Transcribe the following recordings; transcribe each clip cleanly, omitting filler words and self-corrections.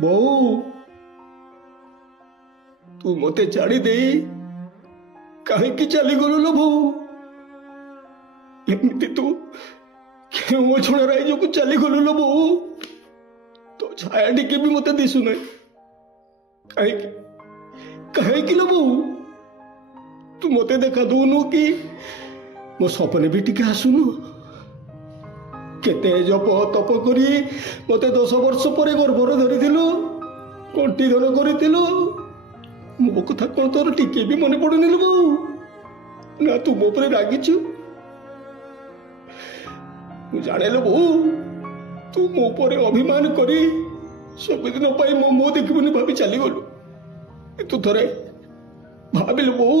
ବୋଉ ତୁ ମତେ ଛାଡ଼ି ଦେଇ କାହିଁକି ଚାଲିଗଲୁ ଲୋ ବୋଉ? ଏମିତି ତୁ କେଉଁ ଅଛଣା ରାଇଜକୁ ଚାଲିଗଲୁ ଲୋ ବୋଉ? ତୋ ଛାୟା ଟିକେ ବି ମତେ ଦିଶୁନାହିଁ। କାହିଁକି କାହିଁକି ଲୋ ବୋଉ? ତୁ ମତେ ଦେଖା ଦଉନୁ କି? ମୋ ସପନେ ବି ଟିକେ ଆସୁନୁ? କେତେ ଜପ ତପ କରି ମତେ 10 ବର୍ଷ ପରେ ଗର୍ଭରେ ଧରିଥିଲୁ, କଣ୍ଠୀଧର କରିଥିଲୁ। ମୋ କଥା କଣ ତୋର ଟିକେ ବି ମନେ ପଡୁନି ଲୋ ବୋଉ? ନା ତୁ ମୋ ଉପରେ ରାଗିଛୁ? ମୁଁ ଜାଣେ ଲୋ ବୋଉ, ତୁ ମୋ ଉପରେ ଅଭିମାନ କରି ସବୁଦିନ ପାଇଁ ମୋ ମୁହଁ ଦେଖିବୁନି ଭାବି ଚାଲିଗଲୁ। ତୁ ଥରେ ଭାବିଲୁ ବୋଉ,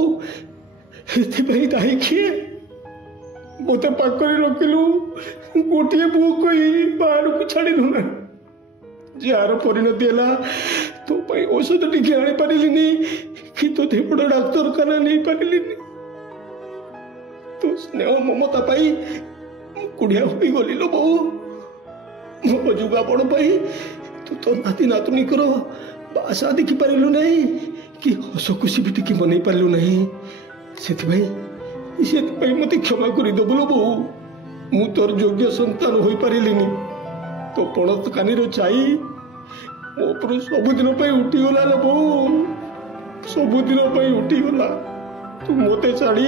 ଏଥିପାଇଁ ଦାୟୀ କିଏ? ମତେ ପାଖରେ ରଖିଲୁ, ଗୋଟିଏ ପୁଅ କହି ବାହାରକୁ ଛାଡ଼ିଲୁ ନାହିଁ। ଯାହାର ପରିଣତି ହେଲା ତୋ ପାଇଁ ଔଷଧ ଟିକେ ଆଣିପାରିଲିନି କି ତୋତେ ବଡ଼ ଡାକ୍ତରଖାନା ନେଇପାରିଲିନି। ତୋ ସ୍ନେହ ମମତା ପାଇଁ ମୁଁ କୁଡ଼ିଆ ହୋଇଗଲି ଲୋ ବୋଉ। ମୋ ଯୁଗାପଡ଼ ପାଇଁ ତୁ ତୋ ନାତି ନାତୁଣୀଙ୍କର ବାସା ଦେଖିପାରିଲୁ ନାହିଁ କି ହସ ଖୁସି ବି ଟିକେ ବନେଇ ପାରିଲୁ ନାହିଁ। ସେଥିପାଇଁ ମତେ କ୍ଷମା କରିଦେବୁ ଲୋ ବୋଉ। ମୁଁ ତୋର ଯୋଗ୍ୟ ସନ୍ତାନ ହୋଇପାରିଲିନି। ତୋ ପଣତ କାନିର ଛାଇ ମୋ ଉପରୁ ସବୁଦିନ ପାଇଁ ଉଠିଗଲା ଲୋ ବୋଉ, ସବୁଦିନ ପାଇଁ ଉଠିଗଲା। ତୁ ମତେ ଛାଡ଼ି,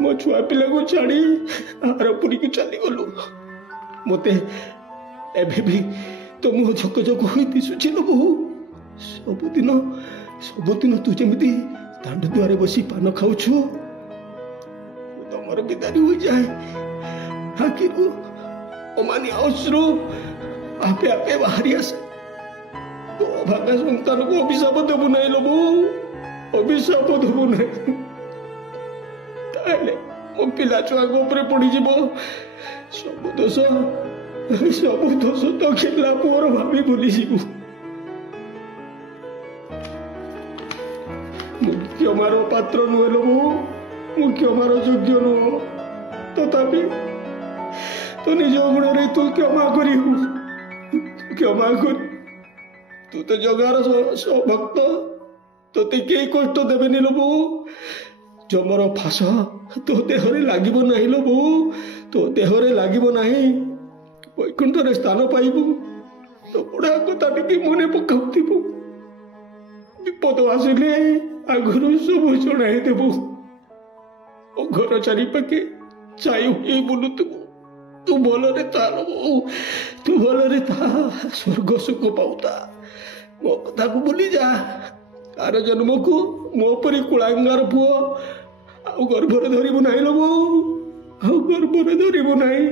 ମୋ ଛୁଆ ପିଲାକୁ ଛାଡ଼ି ଆରପୁରୀକୁ ଚାଲିଗଲୁ। ମତେ ଏବେ ବି ତୋ ମୁହଁ ଝକ ଝକ ହୋଇ ଦିଶୁଛି ଲୋ ବୋଉ। ସବୁଦିନ ତୁ ଯେମିତି ଦାଣ୍ଡ ଦୁଆରେ ବସି ପାନ ଖାଉଛୁ, ତମର ବିଦାରି ହୋଇଯାଏ ଆଖିରୁ ଅମାନିଆ ଅଶ୍ରୁ ଆପେ ଆପେ ବାହାରି ଆସେ। ତୋ ଅଭାଗା ସନ୍ତାନକୁ ଅଭିଶାପ ଦେବୁ ନାହିଁ ଲୋ ବୋଉ, ଅଭିଶାପ ଦେବୁ ନାହିଁ। ତାହେଲେ ମୋ ପିଲା ଛୁଆଙ୍କ ଉପରେ ପଡ଼ିଯିବ ସବୁ ଦୋଷ ତ ଖେଲା ପୁଅର ଭାବି ଭୁଲିଯିବୁ। ମୁଁ କ୍ଷମାର ପାତ୍ର ନୁହେଁ ଲୋ ବୋଉ, ମୁଁ କ୍ଷମାର ଯୋଗ୍ୟ ନୁହଁ। ତଥାପି ତୁ ନିଜ ଗୁଣରେ ତୁ କ୍ଷମା କରିବୁ, କ୍ଷମା କରି। ତୁ ତ ଜଗାର ଭକ୍ତ, ତୋତେ କେହି କଷ୍ଟ ଦେବେନି ଲୋ ବୋଉ। ଯମର ଫାଶ ତୋ ଦେହରେ ଲାଗିବ ନାହିଁ ଲୋ ବୋଉ, ତୋ ଦେହରେ ଲାଗିବ ନାହିଁ। ବୈକୁଣ୍ଠରେ ସ୍ଥାନ ପାଇବୁ। ତୋ ବୁଢ଼ା କଥା ଟିକେ ମନେ ପକାଉଥିବୁ। ବିପଦ ଆସିଲେ ଆଗରୁ ସବୁ ଜଣାଇ ଦେବୁ। ଓ ଘର ଚାରିପାଖେ ଛାଇ ହୋଇ ବୁଲୁଥିବୁ। ତୁ ଭଲରେ ଥା ଲୋ ବୋଉ, ତୁ ଭଲରେ ଥା, ସ୍ୱର୍ଗ ସୁଖ ପାଉତା। ମୋ କଥାକୁ ଭୁଲି ଯା। ଆର ଜନ୍ମକୁ ମୋ ପରି କୁଳାଙ୍ଗାର ପୁଅ ଆଉ ଗର୍ଭରେ ଧରିବୁ ନାହିଁ ଲୋ ବୋଉ, ଆଉ ଗର୍ଭରେ ଧରିବୁ ନାହିଁ।